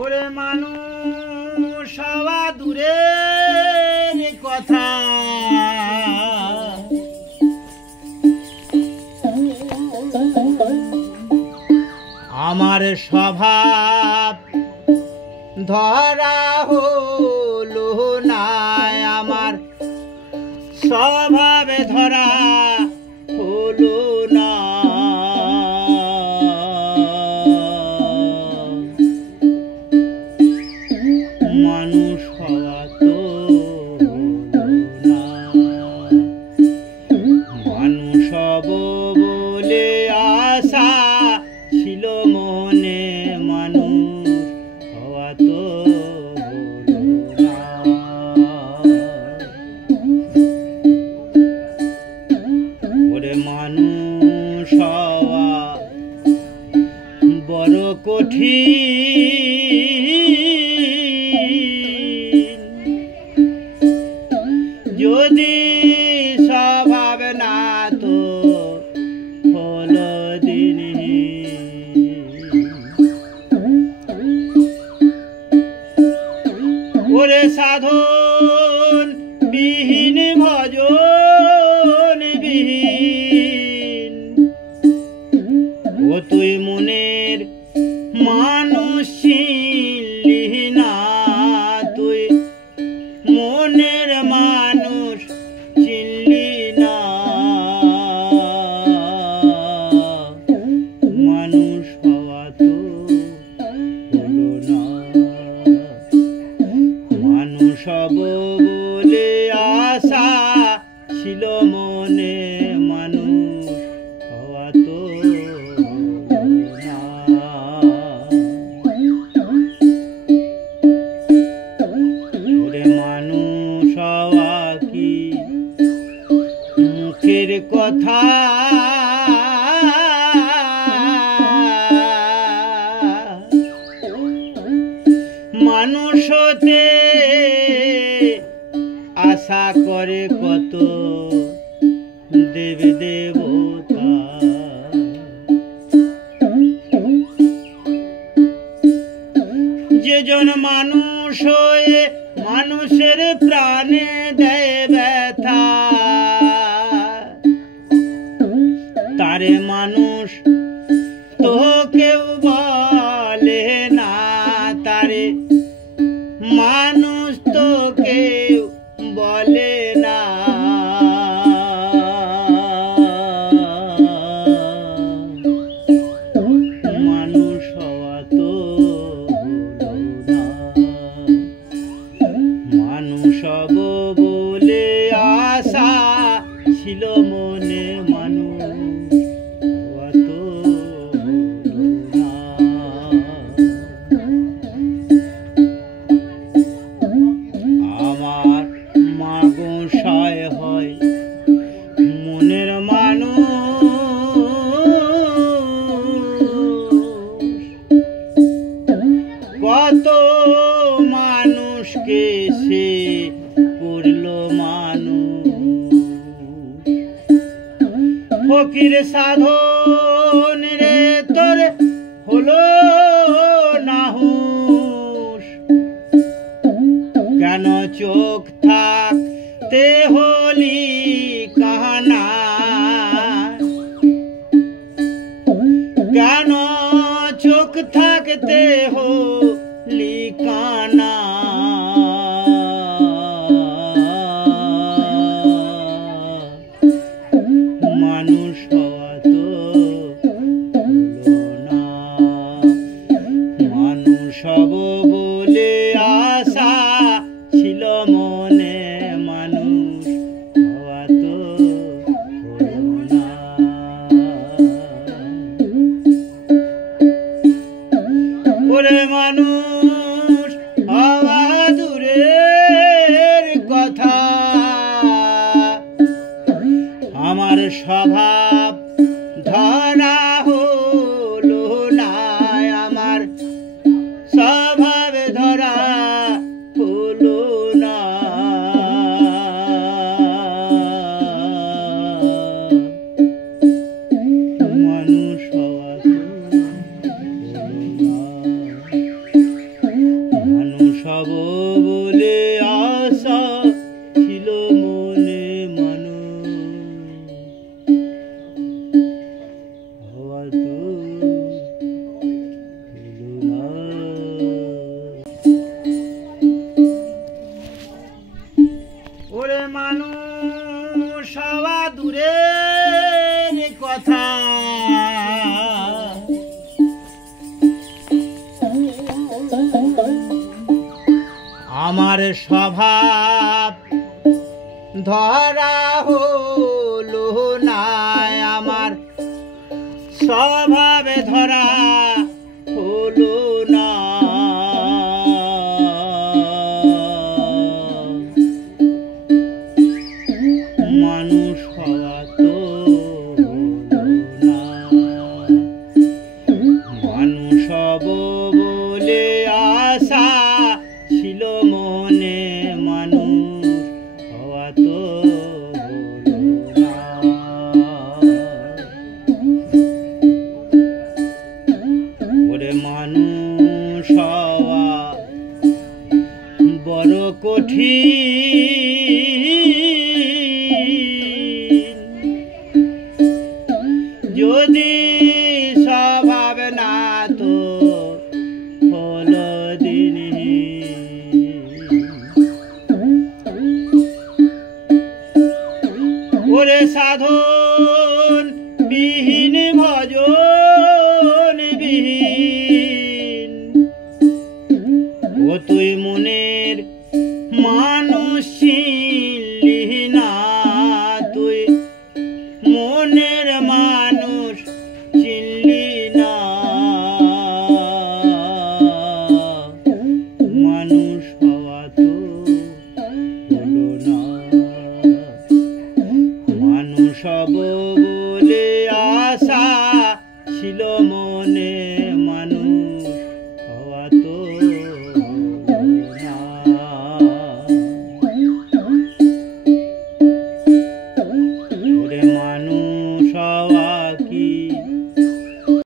ওরে মানুষ হওয়া দূরের কথা, আমার স্বভাব ধরা হলো না, আমার স্বভাবে ধরা হলো না। মানুষ হওয়া তো না, মানুষ হব বলে আশা ছিল মনে, মানুষ হওয়া তো না। ওরে মানুষ হওয়া বড় কঠিন, যদি স্বভাব না তো হলো ওরে সাধন বিহীন ভজন বিহীন, ও তুই মনের মানুষ ছিলি না, তুই মনের মানুষ ছিলি না। মানুষ হওয়া তো হলো না, মানুষ হব বলে আশা ছিল মনে, মানুষ হওয়া তো না। ওরে মানুষ হওয়া কি মুখের কথা, মানুষ হতে আশা করে কত দেবী দেবতা, যেজন মানুষ হয়ে মানুষের প্রাণে দেয় ব্যথা, তারে মানুষ তো কেউ বলে না, তারে মানুষ তো কেউ বলে না। মানুষ হওয়া তো হলো না, মানুষ হব বলে আশা ছিল মনে, মানুষ হওয়া তো হলো না। আমার মা গোসাই হয় মনের মানুষ, কত মানুষকে সে করলো মানুষ। ফকির সাধন রে তোর হলো না হুঁশ, কেন চোখ থাকতে হলি কানা, কেন চোখ থাকতে হলি কানা। মানুষ হওয়া তো হলো না, মানুষ হব বলে আশা ছিল মনে, মানুষ হওয়া তো হলো না। ওরে মানুষ হওয়া দূরের কথা, আমার স্বভাব ধরা হলো না, আমার স্বভাব ধরা হলো না। মানুষ হওয়া তো হলো না। আমার স্বভাব ধরা হলো না, আমার স্বভাবে ধরা হলো না। মানুষ হওয়া তো হলো না, মানুষ হব বলে আশা ছিল মনে, মানুষ হওয়া তো হলো না। ওরে মানুষ হওয়া বড় কঠিন, যদি স্বভাব না তো হলো দিনহীন। ওরে সাধন বিহীন ভজন বিহীন, ও তুই মনে